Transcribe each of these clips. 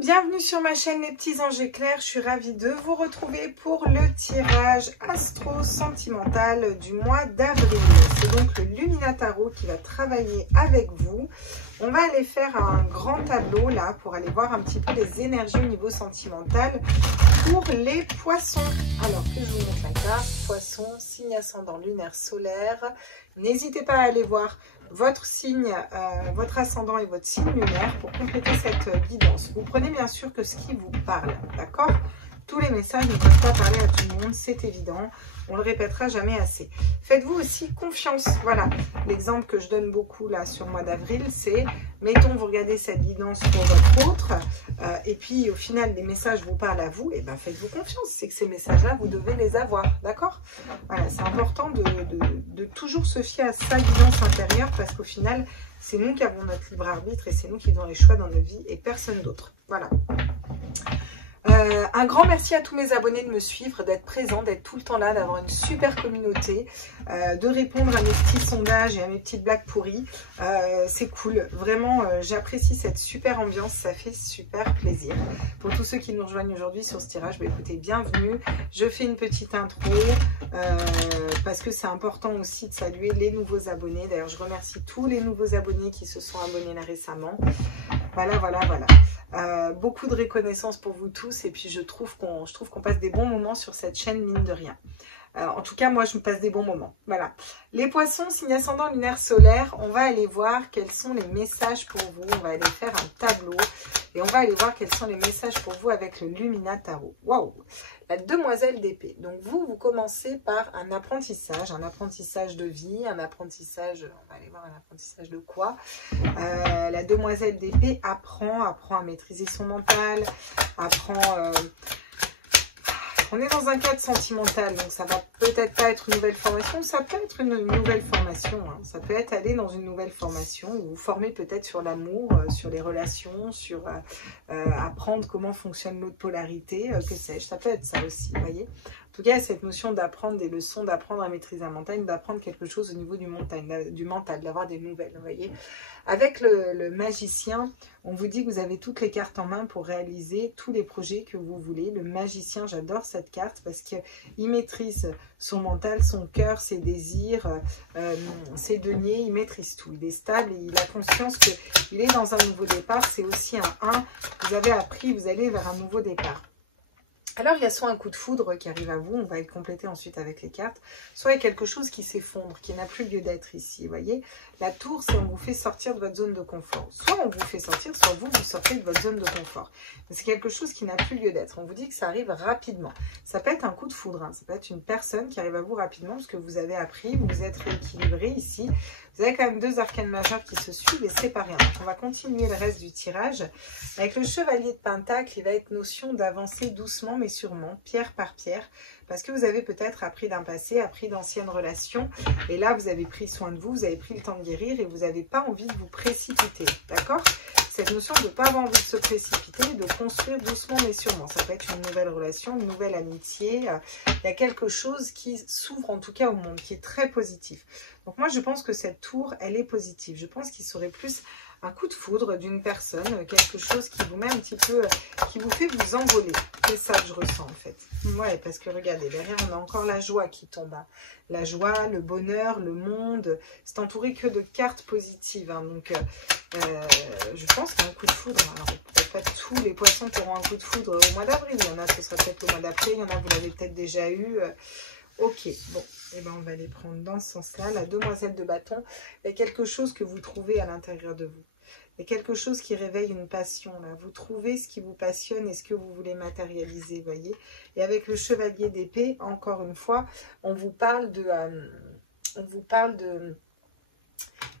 bienvenue sur ma chaîne Les Petits Anges Éclairs. Je suis ravie de vous retrouver pour le tirage astro-sentimental du mois d'avril. C'est donc le Lumina Tarot qui va travailler avec vous. On va aller faire un grand tableau là pour aller voir un petit peu les énergies au niveau sentimental pour les poissons. Alors que je vous montre la carte, poissons, signe ascendant lunaire solaire. N'hésitez pas à aller voir votre signe, votre ascendant et votre signe lunaire pour compléter cette guidance. Vous prenez bien sûr que ce qui vous parle, d'accord? Tous les messages ne peuvent pas parler à tout le monde, c'est évident. On le répétera jamais assez. Faites-vous aussi confiance. Voilà, l'exemple que je donne beaucoup là sur le mois d'avril, c'est, mettons, vous regardez cette guidance pour votre autre, et puis au final, les messages vous parlent à vous, et ben faites-vous confiance. C'est que ces messages-là, vous devez les avoir, d'accord? Voilà, c'est important de toujours se fier à sa guidance intérieure, parce qu'au final, c'est nous qui avons notre libre arbitre, et c'est nous qui faisons les choix dans notre vie, et personne d'autre. Voilà. Un grand merci à tous mes abonnés de me suivre, d'être présents, d'être tout le temps là, d'avoir une super communauté, de répondre à mes petits sondages et à mes petites blagues pourries. C'est cool, vraiment j'apprécie cette super ambiance, ça fait super plaisir. Pour tous ceux qui nous rejoignent aujourd'hui sur ce tirage, bah, écoutez, bienvenue. Je fais une petite intro parce que c'est important aussi de saluer les nouveaux abonnés. D'ailleurs, je remercie tous les nouveaux abonnés qui se sont abonnés là récemment. Voilà. Beaucoup de reconnaissance pour vous tous et puis je trouve qu'on passe des bons moments sur cette chaîne, mine de rien. En tout cas, moi, je me passe des bons moments. Voilà. Les poissons, signe ascendant lunaire solaire, on va aller voir quels sont les messages pour vous. On va aller faire un tableau et on va aller voir quels sont les messages pour vous avec le Lumina Tarot. Waouh! La demoiselle d'épée. Donc, vous commencez par un apprentissage de vie, un apprentissage, on va aller voir un apprentissage de quoi? La demoiselle d'épée apprend à maîtriser son mental, apprend... on est dans un cadre sentimental, donc ça va peut-être pas être une nouvelle formation, ça peut être une nouvelle formation, hein. Ça peut être aller dans une nouvelle formation, ou vous formez peut-être sur l'amour, sur les relations, sur apprendre comment fonctionne l'autre polarité, que sais-je, ça peut être ça aussi, vous voyez. En tout cas, cette notion d'apprendre des leçons, d'apprendre à maîtriser un mental, d'apprendre quelque chose au niveau du mental, d'avoir des nouvelles, vous voyez. Avec le magicien, on vous dit que vous avez toutes les cartes en main pour réaliser tous les projets que vous voulez. Le magicien, j'adore cette carte parce qu'il maîtrise son mental, son cœur, ses désirs, ses deniers, il maîtrise tout. Il est stable et il a conscience qu'il est dans un nouveau départ. C'est aussi un 1. Vous avez appris, vous allez vers un nouveau départ. Alors, il y a soit un coup de foudre qui arrive à vous, on va le compléter ensuite avec les cartes, soit il y a quelque chose qui s'effondre, qui n'a plus lieu d'être ici, vous voyez. La tour, c'est on vous fait sortir de votre zone de confort. Soit on vous fait sortir, soit vous sortez de votre zone de confort. C'est quelque chose qui n'a plus lieu d'être. On vous dit que ça arrive rapidement. Ça peut être un coup de foudre, hein. Ça peut être une personne qui arrive à vous rapidement parce que vous avez appris, vous vous êtes rééquilibré ici. Vous avez quand même deux arcanes majeures qui se suivent et c'est pas rien. Donc on va continuer le reste du tirage. Avec le chevalier de Pentacle, il va être notion d'avancer doucement mais sûrement, pierre par pierre, parce que vous avez peut-être appris d'un passé, appris d'anciennes relations, et là vous avez pris soin de vous, vous avez pris le temps de guérir et vous n'avez pas envie de vous précipiter, d'accord? Cette notion de ne pas avoir envie de se précipiter, de construire doucement mais sûrement. Ça peut être une nouvelle relation, une nouvelle amitié. Il y a quelque chose qui s'ouvre en tout cas au monde, qui est très positif. Donc moi je pense que cette tour, elle est positive. Je pense qu'il serait plus un coup de foudre d'une personne, quelque chose qui vous met un petit peu, qui vous fait vous envoler. C'est ça que je ressens en fait. Ouais, parce que regardez, derrière on a encore la joie qui tombe. Hein. La joie, le bonheur, le monde, c'est entouré que de cartes positives. Hein. Donc je pense qu'il y a un coup de foudre. Alors peut-être pas tous les poissons qui auront un coup de foudre au mois d'avril. Il y en a, ce sera peut-être le mois d'après. Il y en a, vous l'avez peut-être déjà eu. Ok, bon, et ben on va les prendre dans ce sens-là. La demoiselle de bâton, il y a quelque chose que vous trouvez à l'intérieur de vous. Il y a quelque chose qui réveille une passion, là. Vous trouvez ce qui vous passionne et ce que vous voulez matérialiser, voyez. Et avec le chevalier d'épée, encore une fois, on vous parle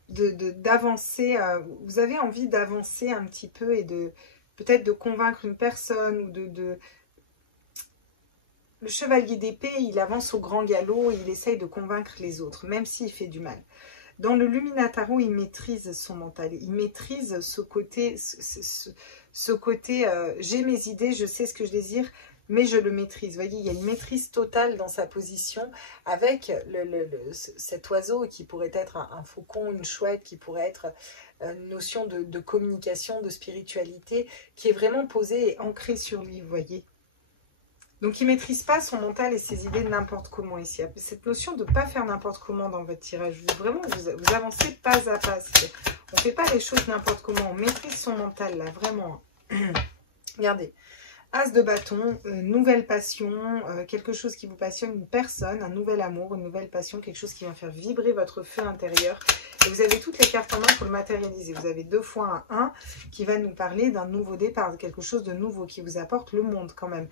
d'avancer. Vous avez envie d'avancer un petit peu et peut-être de convaincre une personne ou Le chevalier d'épée, il avance au grand galop et il essaye de convaincre les autres, même s'il fait du mal. Dans le Lumina Tarot, il maîtrise son mental, il maîtrise ce côté, ce côté, j'ai mes idées, je sais ce que je désire, mais je le maîtrise. Vous voyez, il y a une maîtrise totale dans sa position avec cet oiseau qui pourrait être un faucon, une chouette, qui pourrait être une notion de communication, de spiritualité, qui est vraiment posée et ancrée sur lui, vous voyez. Donc, il ne maîtrise pas son mental et ses idées n'importe comment ici. Cette notion de ne pas faire n'importe comment dans votre tirage, vraiment, vous avancez pas à pas. On ne fait pas les choses n'importe comment. On maîtrise son mental, là, vraiment. Regardez. As de bâton, nouvelle passion, quelque chose qui vous passionne, une personne, un nouvel amour, une nouvelle passion, quelque chose qui va faire vibrer votre feu intérieur. Et vous avez toutes les cartes en main pour le matérialiser. Vous avez 2 fois un 1 qui va nous parler d'un nouveau départ, de quelque chose de nouveau qui vous apporte le monde quand même.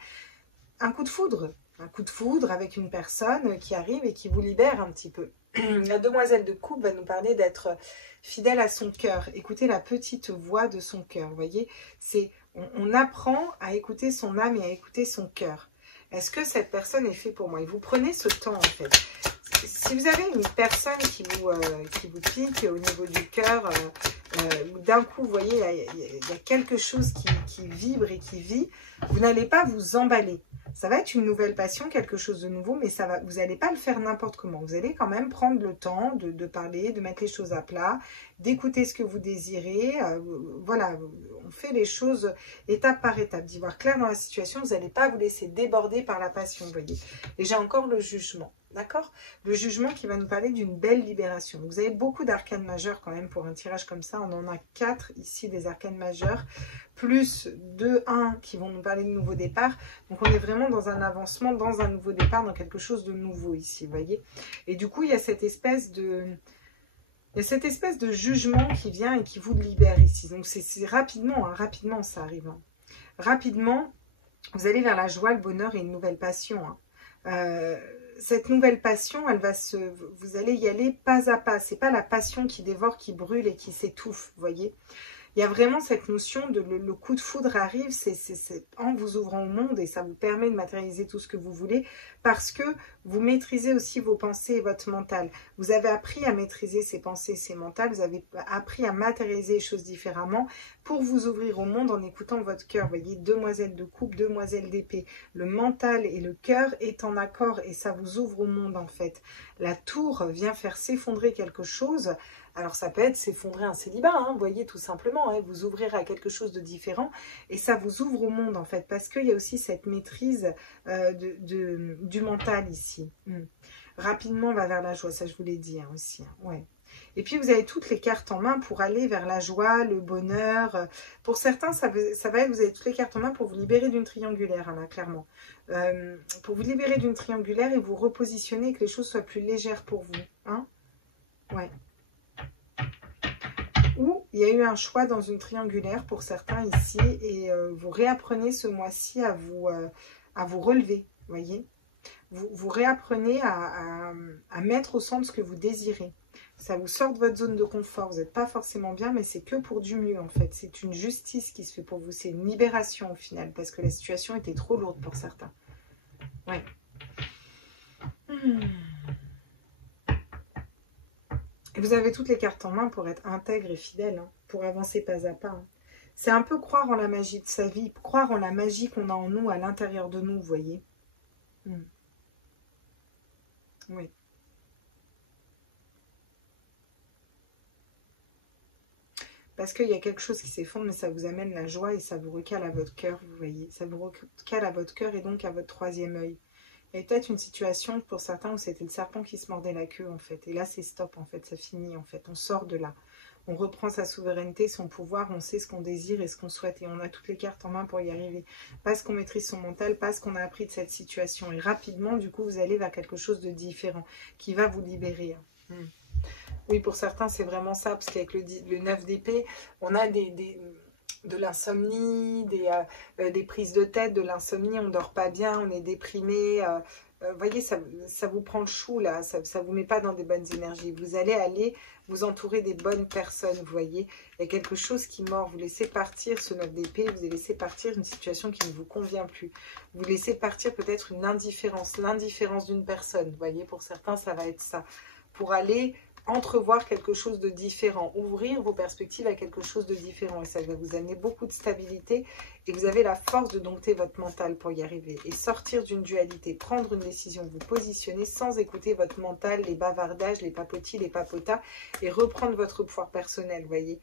Un coup de foudre avec une personne qui arrive et qui vous libère un petit peu. La demoiselle de coupe va nous parler d'être fidèle à son cœur. Écoutez la petite voix de son cœur, vous voyez, on apprend à écouter son âme et à écouter son cœur. Est-ce que cette personne est faite pour moi? Et vous prenez ce temps en fait. Si vous avez une personne qui vous pique au niveau du cœur, d'un coup, vous voyez, il y a quelque chose qui vibre et qui vit, vous n'allez pas vous emballer. Ça va être une nouvelle passion, quelque chose de nouveau, mais vous n'allez pas le faire n'importe comment. Vous allez quand même prendre le temps de parler, de mettre les choses à plat, d'écouter ce que vous désirez. Voilà, on fait les choses étape par étape, d'y voir clair dans la situation. Vous n'allez pas vous laisser déborder par la passion, vous voyez. Et j'ai encore le jugement, d'accord? Le jugement qui va nous parler d'une belle libération. Donc, vous avez beaucoup d'arcanes majeures quand même pour un tirage comme ça. On en a 4 ici, des arcanes majeures, plus 2, 1 qui vont nous parler de nouveau départ. Donc, on est vraiment dans un avancement, dans un nouveau départ, dans quelque chose de nouveau ici, vous voyez. Et du coup, il y a cette espèce de... Il y a cette espèce de jugement qui vient et qui vous libère ici. Donc, c'est rapidement, hein, rapidement ça arrive. Hein. Rapidement, vous allez vers la joie, le bonheur et une nouvelle passion. Hein. Cette nouvelle passion, vous allez y aller pas à pas. C'est pas la passion qui dévore, qui brûle et qui s'étouffe, vous voyez. Il y a vraiment cette notion de le coup de foudre arrive, c'est en vous ouvrant au monde et ça vous permet de matérialiser tout ce que vous voulez parce que vous maîtrisez aussi vos pensées et votre mental. Vous avez appris à maîtriser ces pensées, ces mentales, vous avez appris à matérialiser les choses différemment pour vous ouvrir au monde en écoutant votre cœur. Vous voyez, demoiselle de coupe, demoiselle d'épée. Le mental et le cœur est en accord et ça vous ouvre au monde en fait. La tour vient faire s'effondrer quelque chose. Alors, ça peut être s'effondrer un célibat, hein, vous voyez, tout simplement. Hein, vous ouvrirez à quelque chose de différent et ça vous ouvre au monde, en fait, parce qu'il y a aussi cette maîtrise du mental ici. Rapidement, on va vers la joie, ça je vous l'ai dit hein, aussi. Hein, ouais. Et puis, vous avez toutes les cartes en main pour aller vers la joie, le bonheur. Pour certains, ça va être, vous avez toutes les cartes en main pour vous libérer d'une triangulaire, hein, là, clairement. Pour vous libérer d'une triangulaire et vous repositionner, que les choses soient plus légères pour vous. Hein, ouais. Ou il y a eu un choix dans une triangulaire pour certains ici et vous réapprenez ce mois-ci à vous relever, voyez. Vous réapprenez à mettre au centre ce que vous désirez. Ça vous sort de votre zone de confort, vous n'êtes pas forcément bien, mais c'est que pour du mieux en fait. C'est une justice qui se fait pour vous, c'est une libération au final, parce que la situation était trop lourde pour certains. Ouais. Et vous avez toutes les cartes en main pour être intègre et fidèle, hein, pour avancer pas à pas. Hein. C'est un peu croire en la magie de sa vie, croire en la magie qu'on a en nous, à l'intérieur de nous, vous voyez. Oui. Parce qu'il y a quelque chose qui s'effondre, mais ça vous amène la joie et ça vous recale à votre cœur, vous voyez. Ça vous recale à votre cœur et donc à votre troisième œil. Il y a peut-être une situation pour certains où c'était le serpent qui se mordait la queue en fait. Et là c'est stop en fait, ça finit en fait. On sort de là. On reprend sa souveraineté, son pouvoir, on sait ce qu'on désire et ce qu'on souhaite. Et on a toutes les cartes en main pour y arriver. Parce qu'on maîtrise son mental, parce qu'on a appris de cette situation. Et rapidement du coup vous allez vers quelque chose de différent qui va vous libérer. Oui, pour certains c'est vraiment ça. Parce qu'avec le 9 d'épée, on a de l'insomnie, des prises de tête, de l'insomnie, on ne dort pas bien, on est déprimé. Vous voyez, ça vous prend le chou là, ça ne vous met pas dans des bonnes énergies. Vous allez aller vous entourer des bonnes personnes, vous voyez. Il y a quelque chose qui mord, vous laissez partir ce 9 d'épée, vous laissez partir une situation qui ne vous convient plus. Vous laissez partir peut-être une indifférence, l'indifférence d'une personne, vous voyez. Pour certains, ça va être ça. Pour aller entrevoir quelque chose de différent, ouvrir vos perspectives à quelque chose de différent. Et ça va vous amener beaucoup de stabilité. Et vous avez la force de dompter votre mental pour y arriver. Et sortir d'une dualité, prendre une décision, vous positionner sans écouter votre mental, les bavardages, les papotis, les papotas. Et reprendre votre pouvoir personnel, vous voyez.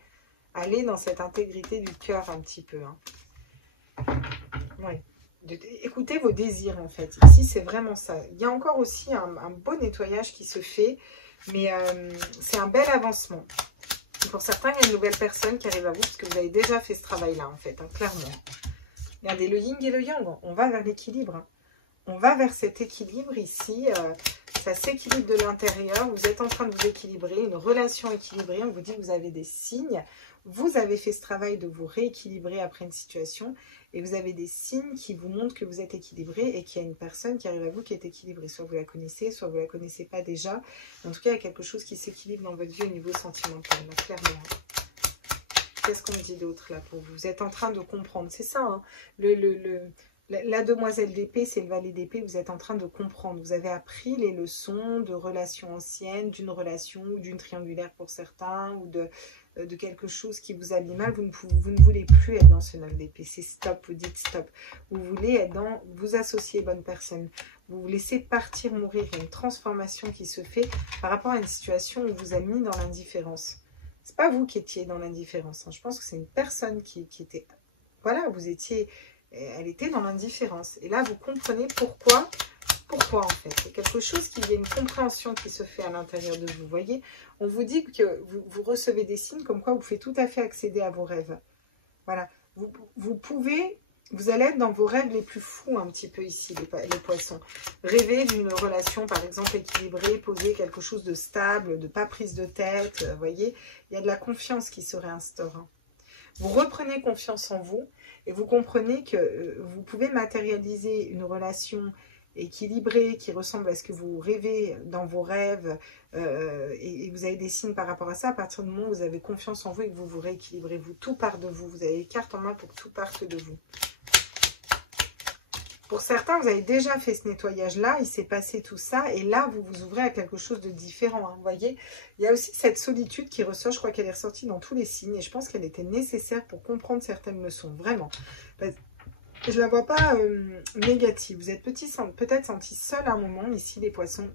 Allez dans cette intégrité du cœur un petit peu. Hein. Ouais. Écoutez vos désirs en fait. Ici, c'est vraiment ça. Il y a encore aussi un beau nettoyage qui se fait. Mais c'est un bel avancement. Pour certains, il y a une nouvelle personne qui arrive à vous parce que vous avez déjà fait ce travail-là, en fait, hein, clairement. Regardez, le yin et le yang, on va vers l'équilibre. Hein. On va vers cet équilibre ici. Ça s'équilibre de l'intérieur. Vous êtes en train de vous équilibrer, une relation équilibrée. On vous dit que vous avez des signes. Vous avez fait ce travail de vous rééquilibrer après une situation. Et vous avez des signes qui vous montrent que vous êtes équilibré et qu'il y a une personne qui arrive à vous qui est équilibrée. Soit vous la connaissez, soit vous ne la connaissez pas déjà. En tout cas, il y a quelque chose qui s'équilibre dans votre vie au niveau sentimental, là, clairement. Qu'est-ce qu'on me dit d'autre là pour vous? Vous êtes en train de comprendre. C'est ça, hein. La demoiselle d'épée, c'est le valet d'épée. Vous êtes en train de comprendre. Vous avez appris les leçons de relations anciennes, d'une relation ou d'une triangulaire pour certains, ou de quelque chose qui vous a mis mal. Vous ne voulez plus être dans ce 9 d'épée. C'est stop, vous dites stop. Vous voulez être dans, vous associez bonne personne. Vous vous laissez partir, mourir. Il y a une transformation qui se fait par rapport à une situation où vous a mis dans l'indifférence. C'est pas vous qui étiez dans l'indifférence. Hein. Je pense que c'est une personne qui était... Voilà, vous étiez... Elle était dans l'indifférence. Et là, vous comprenez pourquoi en fait. Il y a quelque chose il y a une compréhension qui se fait à l'intérieur de vous. Vous voyez, on vous dit que vous recevez des signes comme quoi vous pouvez tout à fait accéder à vos rêves. Voilà. Vous allez être dans vos rêves les plus fous un petit peu ici, les poissons. Rêver d'une relation, par exemple, équilibrée, posée, quelque chose de stable, de pas prise de tête. Vous voyez, il y a de la confiance qui se réinstaure. Hein. Vous reprenez confiance en vous et vous comprenez que vous pouvez matérialiser une relation équilibrée qui ressemble à ce que vous rêvez dans vos rêves et vous avez des signes par rapport à ça. À partir du moment où vous avez confiance en vous et que vous vous rééquilibrez, tout part de vous. Vous avez les cartes en main pour que tout parte de vous. Pour certains, vous avez déjà fait ce nettoyage-là, il s'est passé tout ça, et là, vous vous ouvrez à quelque chose de différent. Hein, vous voyez, il y a aussi cette solitude qui ressort, je crois qu'elle est ressortie dans tous les signes, et je pense qu'elle était nécessaire pour comprendre certaines leçons, vraiment. Je ne la vois pas négative. Vous êtes peut-être senti seul à un moment, ici, les poissons,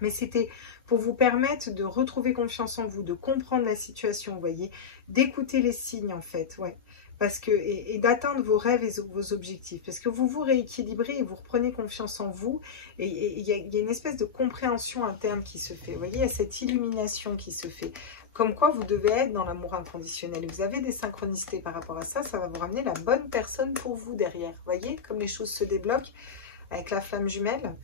mais c'était pour vous permettre de retrouver confiance en vous, de comprendre la situation, vous voyez, d'écouter les signes, en fait, ouais. Parce que, et d'atteindre vos rêves et vos objectifs. Parce que vous vous rééquilibrez et vous reprenez confiance en vous. Et il y a une espèce de compréhension interne qui se fait. Vous voyez, il y a cette illumination qui se fait. Comme quoi vous devez être dans l'amour inconditionnel. Et vous avez des synchronicités par rapport à ça. Ça va vous ramener la bonne personne pour vous derrière. Vous voyez, comme les choses se débloquent avec la flamme jumelle.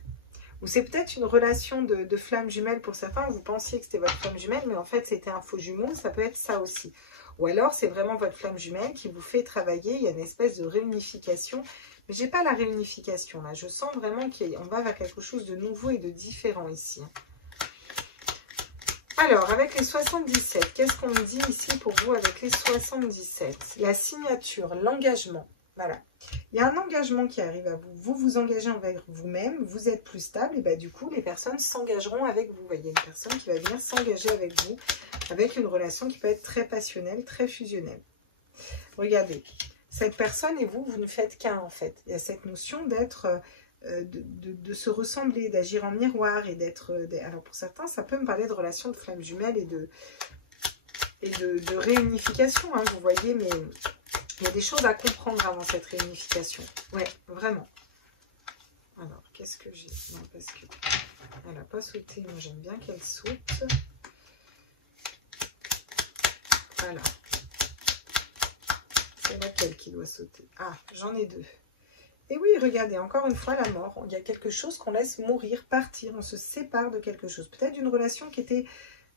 Ou c'est peut-être une relation de flamme jumelle pour certains. Vous pensiez que c'était votre flamme jumelle, mais en fait c'était un faux jumeau. Ça peut être ça aussi. Ou alors, c'est vraiment votre flamme jumelle qui vous fait travailler. Il y a une espèce de réunification. Mais je n'ai pas la réunification là. Je sens vraiment qu'on va vers quelque chose de nouveau et de différent ici. Alors, avec les 77, qu'est-ce qu'on me dit ici pour vous avec les 77? La signature, l'engagement. Voilà. Il y a un engagement qui arrive à vous. Vous vous engagez envers vous-même. Vous êtes plus stable. Et bien, du coup, les personnes s'engageront avec vous. Vous voyez, une personne qui va venir s'engager avec vous. Avec une relation qui peut être très passionnelle, très fusionnelle. Regardez, cette personne et vous, vous ne faites qu'un en fait. Il y a cette notion d'être, de se ressembler, d'agir en miroir et d'être... Alors pour certains, ça peut me parler de relation de flamme jumelle et de réunification, hein, vous voyez, mais il y a des choses à comprendre avant cette réunification. Ouais, vraiment. Alors, qu'est-ce que j'ai? Non, parce que elle n'a pas sauté. Moi, j'aime bien qu'elle saute. Voilà. C'est laquelle qui doit sauter? Ah, j'en ai deux. Et oui, regardez, encore une fois, la mort. Il y a quelque chose qu'on laisse mourir, partir. On se sépare de quelque chose. Peut-être d'une relation qui était...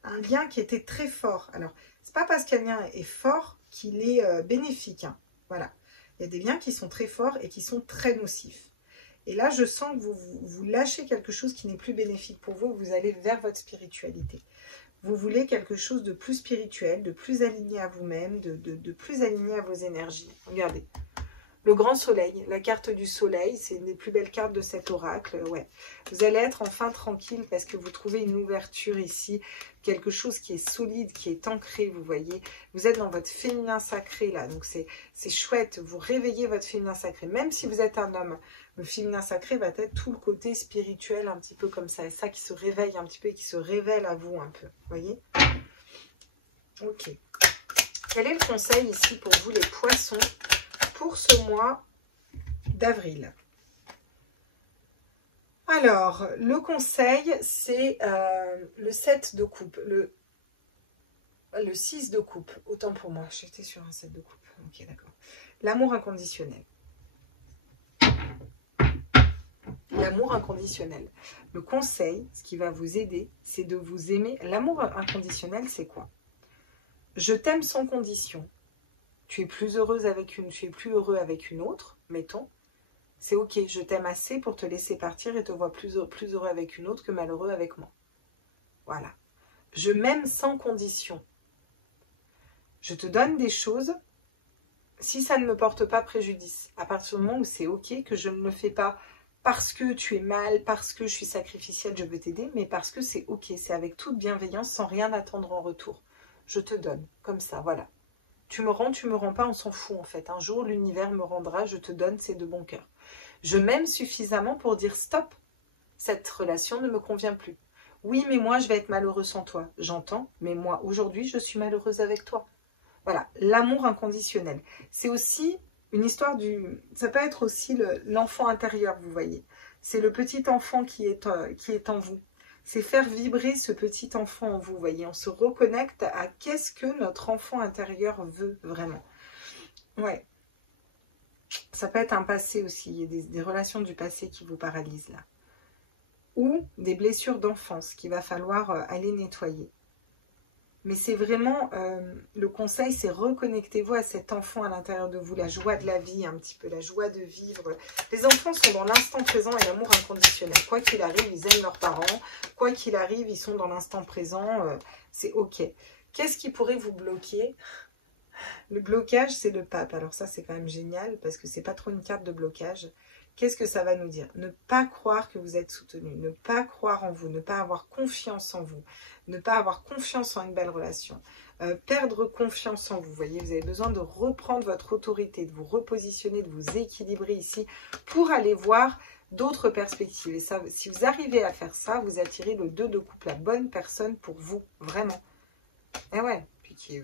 Un lien qui était très fort. Alors, c'est pas parce qu'un lien est fort qu'il est bénéfique. Hein. Voilà. Il y a des liens qui sont très forts et qui sont très nocifs. Et là, je sens que vous lâchez quelque chose qui n'est plus bénéfique pour vous. Vous allez vers votre spiritualité. Vous voulez quelque chose de plus spirituel, de plus aligné à vous-même, de plus aligné à vos énergies. Regardez. Le grand soleil, la carte du soleil, c'est une des plus belles cartes de cet oracle. Ouais. Vous allez être enfin tranquille parce que vous trouvez une ouverture ici, quelque chose qui est solide, qui est ancré, vous voyez. Vous êtes dans votre féminin sacré là, donc c'est chouette. Vous réveillez votre féminin sacré, même si vous êtes un homme. Le féminin sacré va être tout le côté spirituel, un petit peu comme ça, et ça qui se réveille un petit peu et qui se révèle à vous un peu, vous voyez. Ok. Quel est le conseil ici pour vous les poissons pour ce mois d'avril? Alors, le conseil, c'est le 7 de coupe, le 6 de coupe, autant pour moi, j'étais sur un 7 de coupe, ok d'accord. L'amour inconditionnel. L'amour inconditionnel. Le conseil, ce qui va vous aider, c'est de vous aimer. L'amour inconditionnel, c'est quoi? Je t'aime sans condition. Tu es plus heureuse avec une, tu es plus heureux avec une autre, mettons. C'est ok, je t'aime assez pour te laisser partir et te voir plus heureux avec une autre que malheureux avec moi. Voilà. Je m'aime sans condition. Je te donne des choses si ça ne me porte pas préjudice. À partir du moment où c'est ok, que je ne le fais pas parce que tu es mal, parce que je suis sacrificielle, je veux t'aider, mais parce que c'est ok, c'est avec toute bienveillance, sans rien attendre en retour. Je te donne, comme ça, voilà. Tu me rends pas, on s'en fout en fait. Un jour, l'univers me rendra, je te donne, c'est de bon cœur. Je m'aime suffisamment pour dire stop, cette relation ne me convient plus. Oui, mais moi, je vais être malheureuse sans toi. J'entends, mais moi, aujourd'hui, je suis malheureuse avec toi. Voilà, l'amour inconditionnel. C'est aussi une histoire du... Ça peut être aussi l'enfant intérieur, vous voyez. C'est le petit enfant qui est en vous. C'est faire vibrer ce petit enfant en vous, vous voyez. On se reconnecte à qu'est-ce que notre enfant intérieur veut vraiment. Ouais. Ça peut être un passé aussi. Il y a des relations du passé qui vous paralysent là. Ou des blessures d'enfance qu'il va falloir aller nettoyer. Mais c'est vraiment, le conseil, c'est reconnectez-vous à cet enfant à l'intérieur de vous, la joie de la vie, un petit peu, la joie de vivre. Les enfants sont dans l'instant présent et l'amour inconditionnel. Quoi qu'il arrive, ils aiment leurs parents. Quoi qu'il arrive, ils sont dans l'instant présent. C'est ok. Qu'est-ce qui pourrait vous bloquer? Le blocage, c'est le pape. Alors ça, c'est quand même génial parce que c'est pas trop une carte de blocage. Qu'est-ce que ça va nous dire? Ne pas croire que vous êtes soutenu, ne pas croire en vous, ne pas avoir confiance en vous, ne pas avoir confiance en une belle relation, perdre confiance en vous. Vous voyez, vous avez besoin de reprendre votre autorité, de vous repositionner, de vous équilibrer ici pour aller voir d'autres perspectives. Et ça, si vous arrivez à faire ça, vous attirez le 2 de coupe, la bonne personne pour vous, vraiment. Et ouais, puis il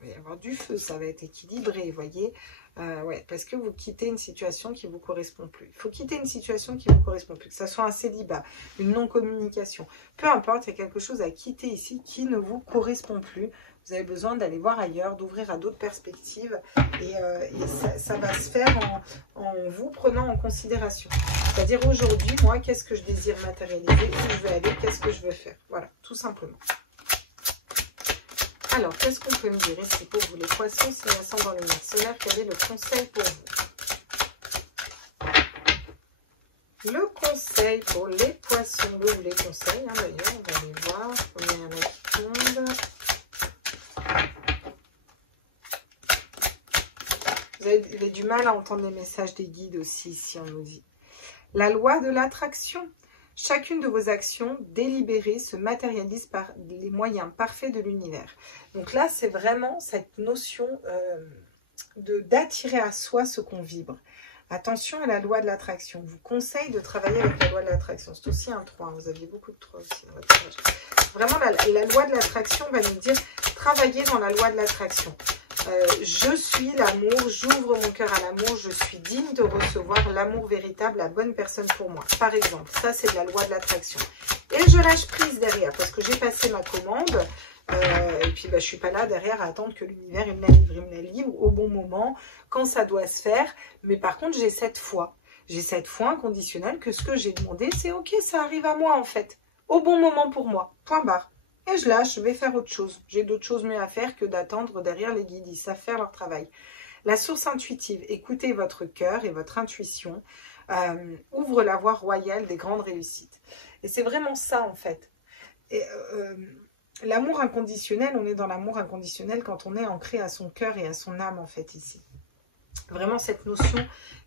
va y avoir du feu, ça va être équilibré, vous voyez. Ouais, parce que vous quittez une situation qui ne vous correspond plus. Il faut quitter une situation qui ne vous correspond plus, que ce soit un célibat, une non-communication. Peu importe, il y a quelque chose à quitter ici qui ne vous correspond plus. Vous avez besoin d'aller voir ailleurs, d'ouvrir à d'autres perspectives. Et ça va se faire en vous prenant en considération. C'est-à-dire aujourd'hui, moi, qu'est-ce que je désire matérialiser, où je veux aller, qu'est-ce que je veux faire. Voilà, tout simplement. Alors, qu'est-ce qu'on peut me dire ici pour vous, les poissons, c'est l'ascendant lunaire solaire, quel est le conseil pour vous? Le conseil pour les poissons, les conseils, hein, d'ailleurs, on va aller voir, combien il y en a qui tombent. Vous avez du mal à entendre les messages des guides aussi, ici, on nous dit. La loi de l'attraction. Chacune de vos actions délibérées se matérialise par les moyens parfaits de l'univers. Donc là, c'est vraiment cette notion d'attirer à soi ce qu'on vibre. Attention à la loi de l'attraction. Je vous conseille de travailler avec la loi de l'attraction. C'est aussi un 3. Vous aviez beaucoup de 3 aussi dans votre tirage. Vraiment, la loi de l'attraction va nous dire travailler dans la loi de l'attraction. Je suis l'amour, j'ouvre mon cœur à l'amour, je suis digne de recevoir l'amour véritable, la bonne personne pour moi. Par exemple, ça c'est de la loi de l'attraction. Et je lâche prise derrière parce que j'ai passé ma commande et puis je ne suis pas là derrière à attendre que l'univers me la livre au bon moment, quand ça doit se faire. Mais par contre, j'ai cette foi. J'ai cette foi inconditionnelle que ce que j'ai demandé, c'est ok, ça arrive à moi en fait. Au bon moment pour moi, point barre. Et je lâche, je vais faire autre chose. J'ai d'autres choses mieux à faire que d'attendre derrière les guides. Ils savent faire leur travail. La source intuitive, écoutez votre cœur et votre intuition. Ouvre la voie royale des grandes réussites. Et c'est vraiment ça en fait. L'amour inconditionnel, on est dans l'amour inconditionnel quand on est ancré à son cœur et à son âme en fait ici. Vraiment cette notion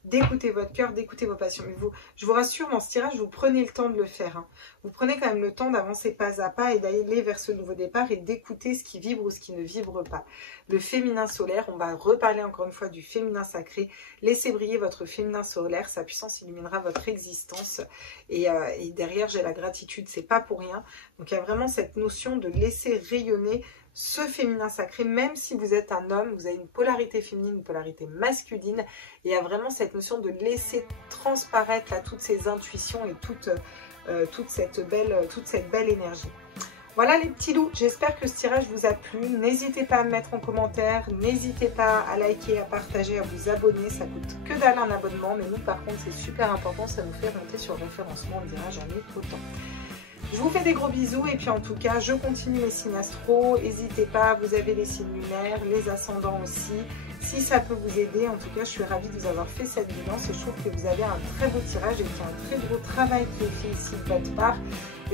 d'écouter votre cœur, d'écouter vos passions. Mais je vous rassure, dans ce tirage, vous prenez le temps de le faire. Hein. Vous prenez quand même le temps d'avancer pas à pas et d'aller vers ce nouveau départ et d'écouter ce qui vibre ou ce qui ne vibre pas. Le féminin solaire, on va reparler encore une fois du féminin sacré. Laissez briller votre féminin solaire, sa puissance illuminera votre existence. Et derrière, j'ai la gratitude, c'est pas pour rien. Donc il y a vraiment cette notion de laisser rayonner ce féminin sacré, même si vous êtes un homme, vous avez une polarité féminine, une polarité masculine, et il y a vraiment cette notion de laisser transparaître là, toutes ces intuitions et toute cette belle énergie. Voilà les petits loups, j'espère que ce tirage vous a plu. N'hésitez pas à me mettre en commentaire, n'hésitez pas à liker, à partager, à vous abonner. Ça coûte que dalle un abonnement, mais nous par contre c'est super important, ça nous fait monter sur le référencement, on dira jamais autant. Je vous fais des gros bisous et puis en tout cas, je continue mes signes astro. N'hésitez pas, vous avez les signes lunaires, les ascendants aussi. Si ça peut vous aider, en tout cas, je suis ravie de vous avoir fait cette guidance. Je trouve que vous avez un très beau tirage et qu'il y a un très gros travail qui est fait ici de votre part.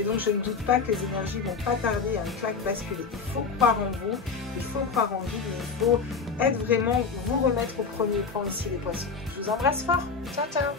Et donc, je ne doute pas que les énergies ne vont pas tarder à une claque basculer. Il faut croire en vous, il faut croire en vous, mais il faut être vraiment, vous remettre au premier plan ici les poissons. Je vous embrasse fort. Ciao, ciao.